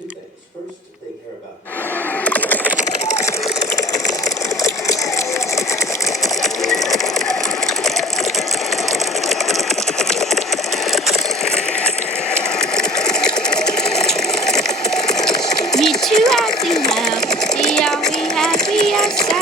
two things. First, they care about Me too, happy, happy, are we happy outside?